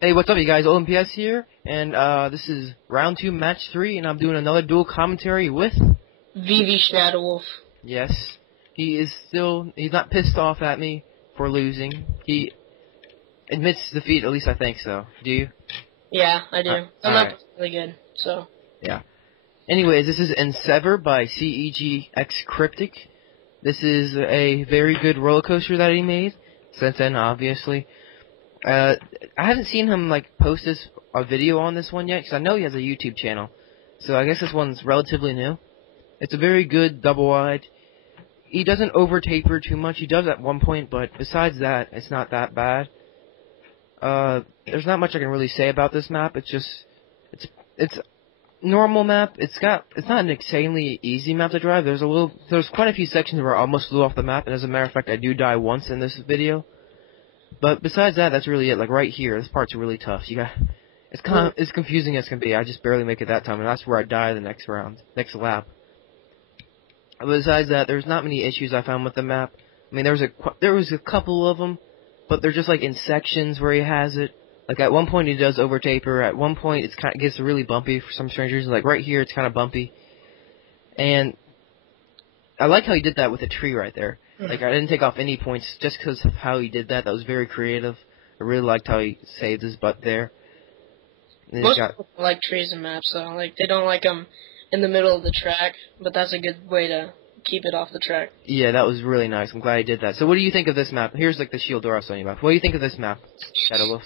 Hey, what's up, you guys? Oldmps here, and this is round 2, match 3, and I'm doing another dual commentary with VV Shadowwolf. Yes, he's not pissed off at me for losing. He admits defeat, at least I think so. Do you? Yeah, I do. I'm Alright. not really good, so. Yeah. Anyways, this is Ensevor by CeG XCryptiic. This is a very good roller coaster that he made. Since then, obviously. I haven't seen him post a video on this one yet, because I know he has a YouTube channel. So I guess this one's relatively new. It's a very good double wide. He doesn't over taper too much. He does at one point, but besides that, it's not that bad. There's not much I can really say about this map. It's just it's normal map. It's not an insanely easy map to drive. There's quite a few sections where I almost flew off the map, and as a matter of fact, I do die once in this video. But besides that, that's really it. Like right here, this part's really tough. It's confusing as can be. I just barely make it that time, and that's where I die the next lap. But besides that, there's not many issues I found with the map. I mean, there was a couple of them, but they're just in sections where he has it. Like at one point he does over taper. At one point it gets really bumpy for some strange reason. Like right here, it's kind of bumpy. And I like how he did that with a tree right there. Like, I didn't take off any points just because of how he did that. That was very creative. I really liked how he saved his butt there. Most people like trees and maps, though. Like, they don't like them in the middle of the track, but that's a good way to keep it off the track. Yeah, that was really nice. I'm glad he did that. So what do you think of this map? Here's, the shield door I was telling you about. What do you think of this map, Shadowwolf?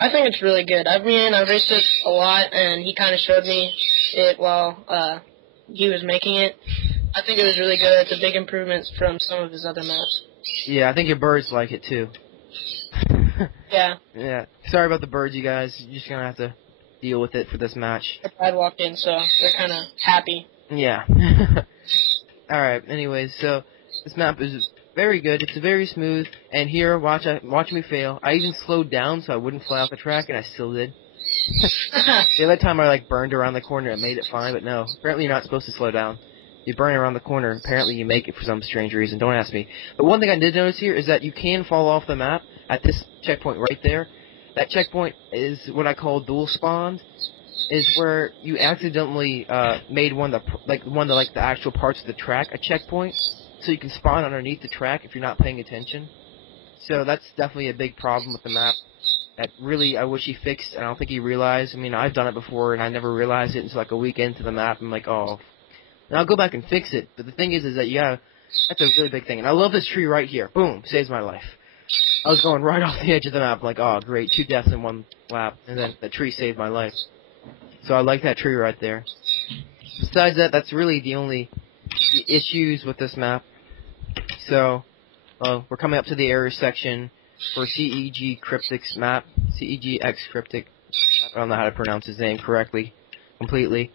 I think it's really good. I mean, I raced it a lot, and he kind of showed me it while he was making it. I think it was really good. It's a big improvement from some of his other maps. Yeah, I think your birds like it too. Yeah. Yeah. Sorry about the birds, you guys. You're just gonna have to deal with it for this match. The bride walked in, so they're kind of happy. Yeah. Alright, anyways, so this map is very good. It's very smooth. And here, watch me fail. I even slowed down so I wouldn't fly off the track, and I still did. The other time I burned around the corner and made it fine, but no. Apparently you're not supposed to slow down. You burn around the corner, apparently you make it for some strange reason, don't ask me. But one thing I did notice here is that you can fall off the map at this checkpoint right there. That checkpoint is what I call dual spawned, is where you accidentally made one of the actual parts of the track a checkpoint, so you can spawn underneath the track if you're not paying attention. So that's definitely a big problem with the map. That really I wish he fixed, and I don't think he realized. I mean, I've done it before, and I never realized it until a week into the map. I'm like, oh. And I'll go back and fix it, but the thing is that that's a really big thing. And I love this tree right here. Boom, saves my life. I was going right off the edge of the map, I'm like, oh great, 2 deaths in 1 lap, and then the tree saved my life. So I like that tree right there. Besides that, that's really the only issues with this map. So, we're coming up to the error section for CeG XCryptiic's map. CeG XCryptiic. I don't know how to pronounce his name correctly, completely.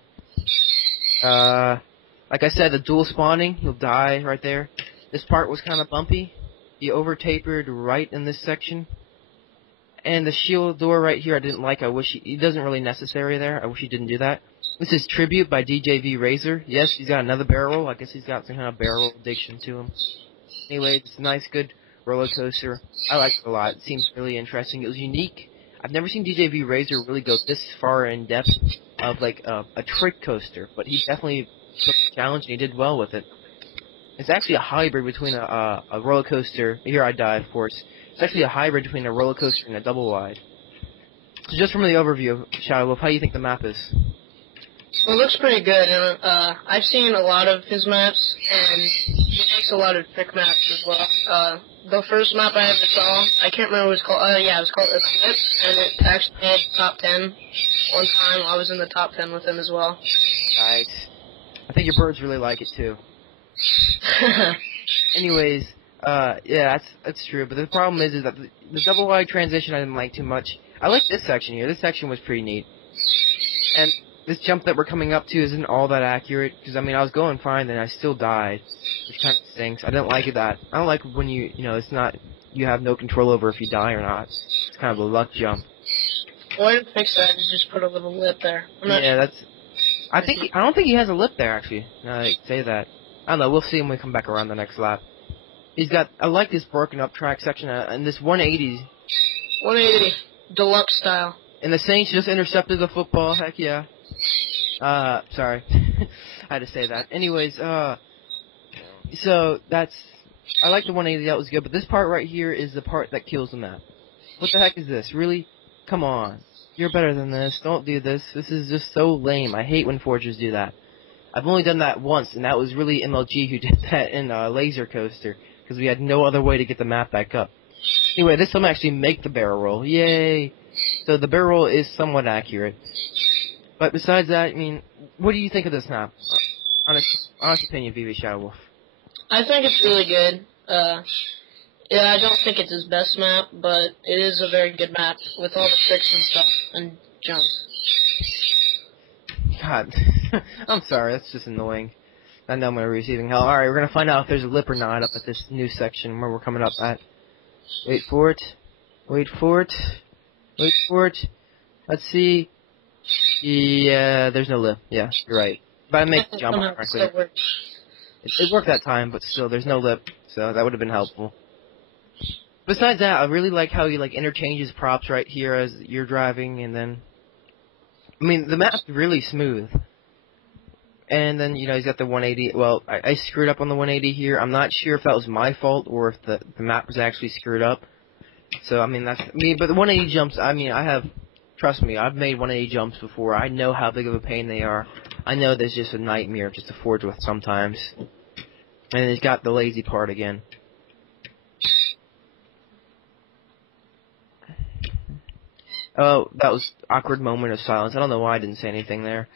Like I said, the dual spawning, you'll die right there. This part was kind of bumpy. He over tapered right in this section. And the shield door right here I didn't like. I wish he doesn't really necessary there. I wish he didn't do that. This is Tribute by DJV RazoR. Yes, he's got another barrel roll. I guess he's got some kind of barrel addiction to him. Anyway, it's a nice, good roller coaster. I liked it a lot. It seems really interesting. It was unique. I've never seen DJV RazoR really go this far in depth of a trick coaster, but he definitely took the challenge and he did well with it. It's actually a hybrid between a roller coaster. Here I die, of course. It's actually a hybrid between a roller coaster and a double wide. So just from the overview, Shadowwolf, how do you think the map is? Well, it looks pretty good. I've seen a lot of his maps, and he makes a lot of trick maps as well. The first map I ever saw, I can't remember what it was called. Yeah, it was called Eclipse, and it actually made top 10 one time. I was in the top 10 with him as well. Nice. I think your birds really like it too. Anyways, yeah, that's true. But the problem is that the double wide transition I didn't like too much. I like this section here. This section was pretty neat. And this jump that we're coming up to isn't all that accurate, because I mean I was going fine and I still died, which kind of stinks. I didn't like that. I don't like when it's not, you have no control over if you die or not. It's kind of a luck jump. Well, I didn't fix that. You just put a little lip there. Yeah, I don't think he has a lip there actually. Now that I say that, I don't know. We'll see when we come back around the next lap. I like this broken up track section and this 180. 180. deluxe style. And the Saints just intercepted the football. Heck yeah. Sorry. I had to say that. Anyways, so that's... I like the 180. That was good. But this part right here is the part that kills the map. What the heck is this? Really? Come on. You're better than this. Don't do this. This is just so lame. I hate when forgers do that. I've only done that once, and that was really MLG who did that in Laser Coaster, because we had no other way to get the map back up. Anyway, this time I actually make the barrel roll. Yay! So the barrel roll is somewhat accurate. But besides that, I mean, what do you think of this map? Honest opinion, VV Shadow Wolf. I think it's really good. Yeah, I don't think it's his best map, but it is a very good map with all the tricks and stuff and jumps. God, I'm sorry, that's just annoying. I know I'm receiving hell. Alright, we're gonna find out if there's a lip or not up at this new section where we're coming up at. Wait for it. Wait for it. Wait for it. Let's see. Yeah, there's no lip. Yeah, you're right. But I make the jump correctly. It worked that time, but still, there's no lip, so that would have been helpful. Besides that, I really like how he interchanges props right here as you're driving, and then... I mean, the map's really smooth. And then, you know, he's got the 180. Well, I screwed up on the 180 here. I'm not sure if that was my fault or if the map was actually screwed up. So, I mean, that's me. But the 180 jumps, I mean, trust me, I've made 180 jumps before. I know how big of a pain they are. I know there's just a nightmare just to forge with sometimes. And he's got the lazy part again. Oh, that was awkward moment of silence. I don't know why I didn't say anything there.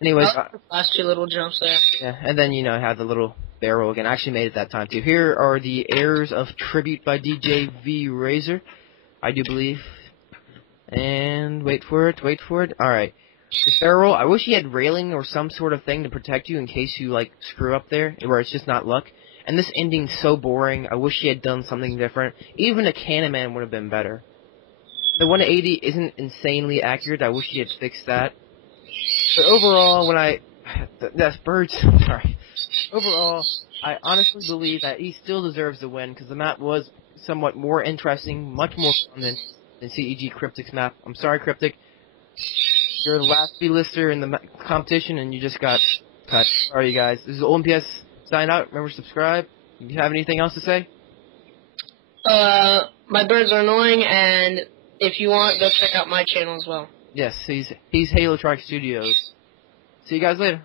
Anyways. Last two little jumps there. Yeah, and then, you know, I had the little barrel again. I actually made it that time, too. Here are the airs of Tribute by DJV RazoR, I do believe. And wait for it, wait for it. Alright. This barrel, I wish he had railing or some sort of thing to protect you in case you, screw up there, where it's just not luck. And this ending's so boring. I wish he had done something different. Even a cannon man would have been better. The 180 isn't insanely accurate. I wish he had fixed that. But overall, that's birds. Sorry. Overall, I honestly believe that he still deserves the win because the map was somewhat more interesting, much more fun than CeG XCryptiic's map. I'm sorry, Cryptic. You're the last B-lister in the competition, and you just got cut. Sorry, you guys. This is oldmps. Sign out. Remember to subscribe. You have anything else to say? My birds are annoying, and if you want, go check out my channel as well. Yes, he's Halo Trike Studios. See you guys later.